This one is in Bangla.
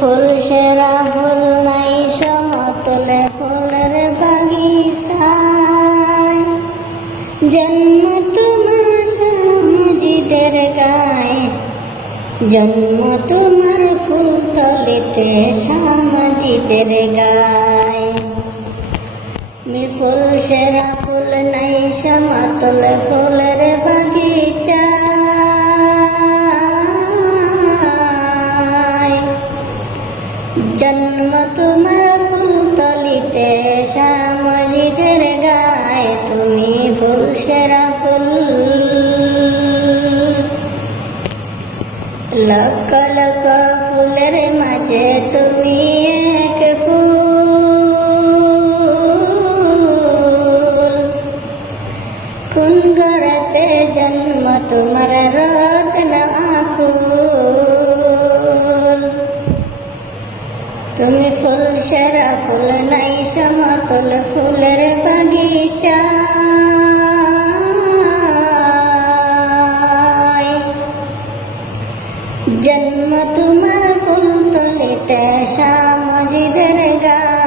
ফুল সেরা ফুল নাই সমতলে ফুলের বাগিচায়, জন্ম তোমার মসজিদের গায়ে, জন্ম তোমার ফুল তলিতে মসজিদের গায়ে। ফুল সেরা ফুল নাই সমতলে ফুলের বাগিচায়, জন্ম তোমার ফুল তলিতে মসজিদের গায়ে। তুমি ফুল সেরা ফুল, লক্ষ লক্ষ ফুলের মাঝে তুমি এক ফুল। কোন ঘরেতে জন্ম তোমার রত্ন আকুল। তুমি ফুল সেরা ফুল নাই সমতল ফুলের বাগিচায়, জন্ম তোমার ফুল তলিতে মসজিদের গায়ে।